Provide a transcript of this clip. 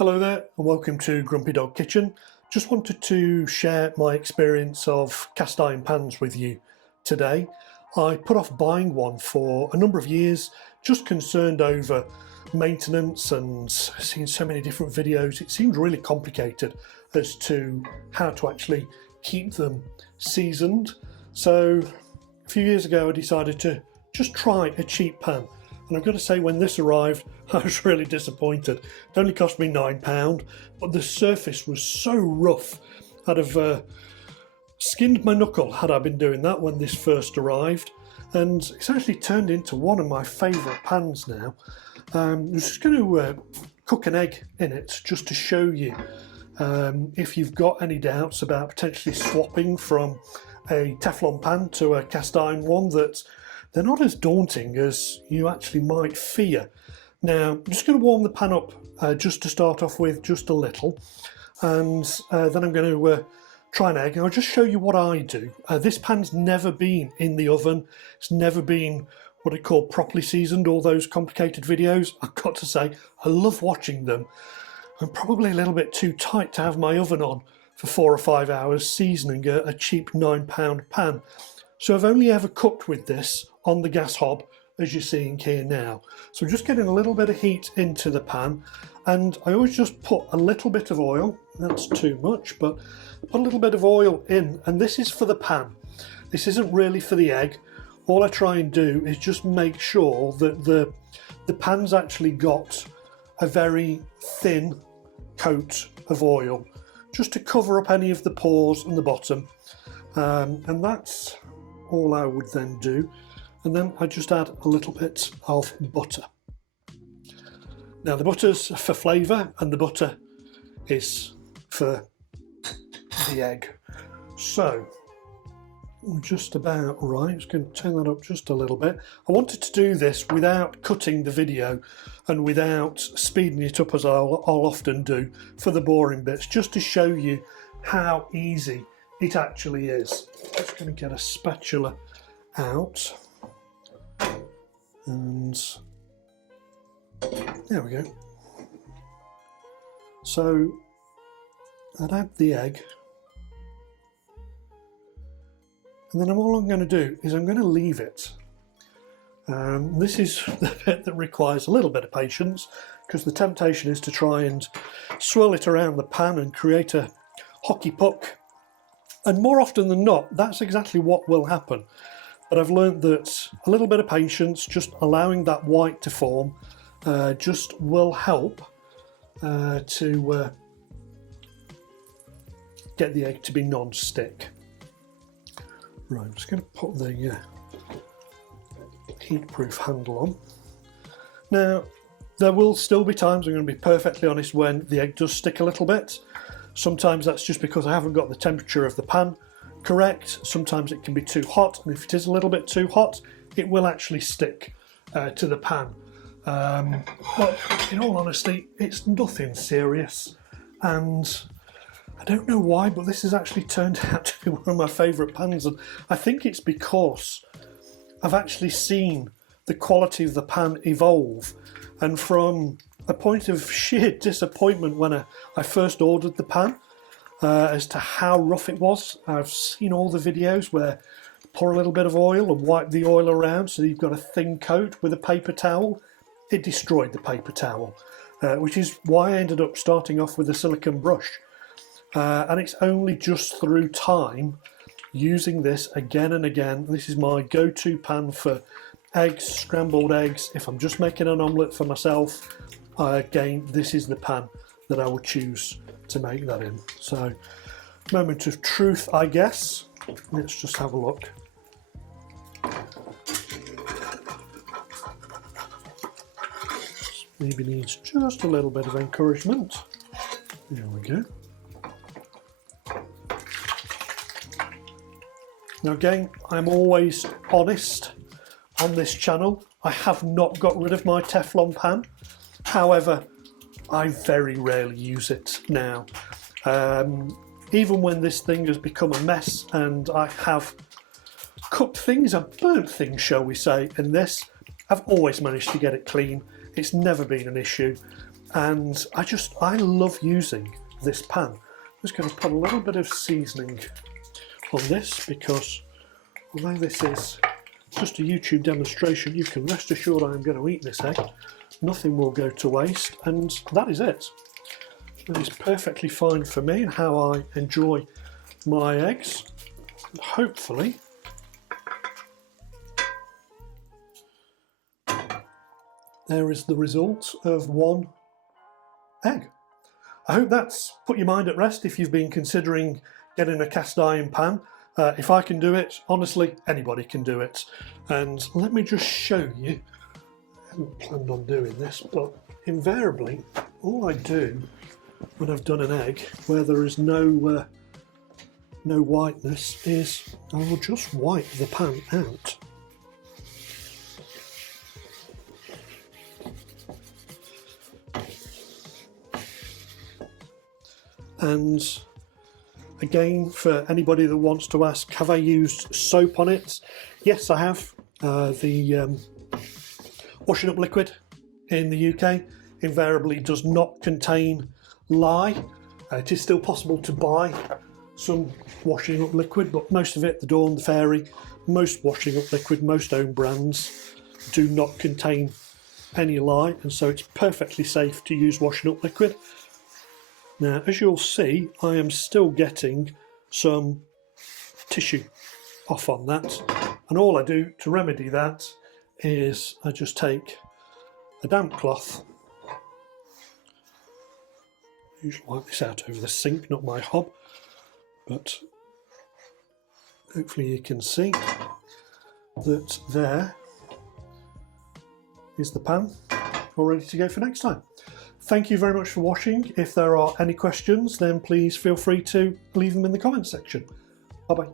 Hello there and welcome to Grumpy Dog Kitchen. Just wanted to share my experience of cast iron pans with you today. I put off buying one for a number of years, just concerned over maintenance and seeing so many different videos. It seemed really complicated as to how to actually keep them seasoned. So a few years ago I decided to just try a cheap pan. And I've got to say, when this arrived, I was really disappointed. It only cost me £9, but the surface was so rough. I'd have skinned my knuckle had I been doing that when this first arrived. And it's actually turned into one of my favourite pans now. I'm just going to cook an egg in it, just to show you if you've got any doubts about potentially swapping from a Teflon pan to a cast iron one, that they're not as daunting as you actually might fear. Now, I'm just going to warm the pan up just to start off with, just a little, and then I'm going to try an egg. And I'll just show you what I do. This pan's never been in the oven. It's never been what I call properly seasoned, all those complicated videos. I've got to say, I love watching them. I'm probably a little bit too tight to have my oven on for 4 or 5 hours seasoning a cheap £9 pan. So I've only ever cooked with this on the gas hob, as you're seeing here now. So I'm just getting a little bit of heat into the pan, and I always just put a little bit of oil. That's too much, but put a little bit of oil in, and this is for the pan. This isn't really for the egg. All I try and do is just make sure that the pan's actually got a very thin coat of oil, just to cover up any of the pores on the bottom, and that's all I would then do. And then I just add a little bit of butter. Now the butter's for flavour and the butter is for the egg. So we're just about right. Just going to turn that up just a little bit. I wanted to do this without cutting the video and without speeding it up, as I'll often do for the boring bits, just to show you how easy it actually is. Just going to get a spatula out. And there we go. So I'd add the egg, and then all I'm going to do is I'm going to leave it. This is the bit that requires a little bit of patience, because the temptation is to try and swirl it around the pan and create a hockey puck, and more often than not that's exactly what will happen. But I've learned that a little bit of patience, just allowing that white to form, just will help to get the egg to be non-stick. Right, I'm just going to put the heat-proof handle on. Now, there will still be times, I'm going to be perfectly honest, when the egg does stick a little bit. Sometimes that's just because I haven't got the temperature of the pan correct. Sometimes it can be too hot, and if it is a little bit too hot, it will actually stick to the pan. But in all honesty, it's nothing serious, and I don't know why, but this has actually turned out to be one of my favourite pans, and I think it's because I've actually seen the quality of the pan evolve, and from a point of sheer disappointment when I first ordered the pan, as to how rough it was. I've seen all the videos where you pour a little bit of oil and wipe the oil around so you've got a thin coat with a paper towel. It destroyed the paper towel, which is why I ended up starting off with a silicone brush. And it's only just through time using this again and again. This is my go-to pan for eggs, scrambled eggs. If I'm just making an omelette for myself, again, this is the pan that I would choose to make that in. So, moment of truth, I guess. Let's just have a look. Maybe needs just a little bit of encouragement. There we go. Now again, I'm always honest on this channel. I have not got rid of my Teflon pan. However, I very rarely use it now. Even when this thing has become a mess and I have cooked things and burnt things, shall we say, in this, I've always managed to get it clean. It's never been an issue. and I love using this pan. I'm just going to put a little bit of seasoning on this, because although this is just a YouTube demonstration, you can rest assured I am going to eat this egg. Nothing will go to waste, and that is it. That is perfectly fine for me and how I enjoy my eggs. And hopefully there is the result of one egg. I hope that's put your mind at rest if you've been considering getting a cast iron pan. If I can do it, honestly, anybody can do it. And let me just show you. I hadn't planned on doing this, but invariably, all I do when I've done an egg where there is no whiteness is I will just wipe the pan out. And again, for anybody that wants to ask, have I used soap on it? Yes, I have. The washing up liquid in the UK invariably does not contain lye. It is still possible to buy some washing up liquid, but most of it, the Dawn, the Fairy, most washing up liquid, most own brands do not contain any lye, and so it's perfectly safe to use washing up liquid. Now, as you'll see, I am still getting some tissue off on that, and all I do to remedy that is I just take a damp cloth. I usually wipe this out over the sink, not my hob, but hopefully you can see that there is the pan all ready to go for next time. Thank you very much for watching. If there are any questions, then please feel free to leave them in the comments section. Bye bye.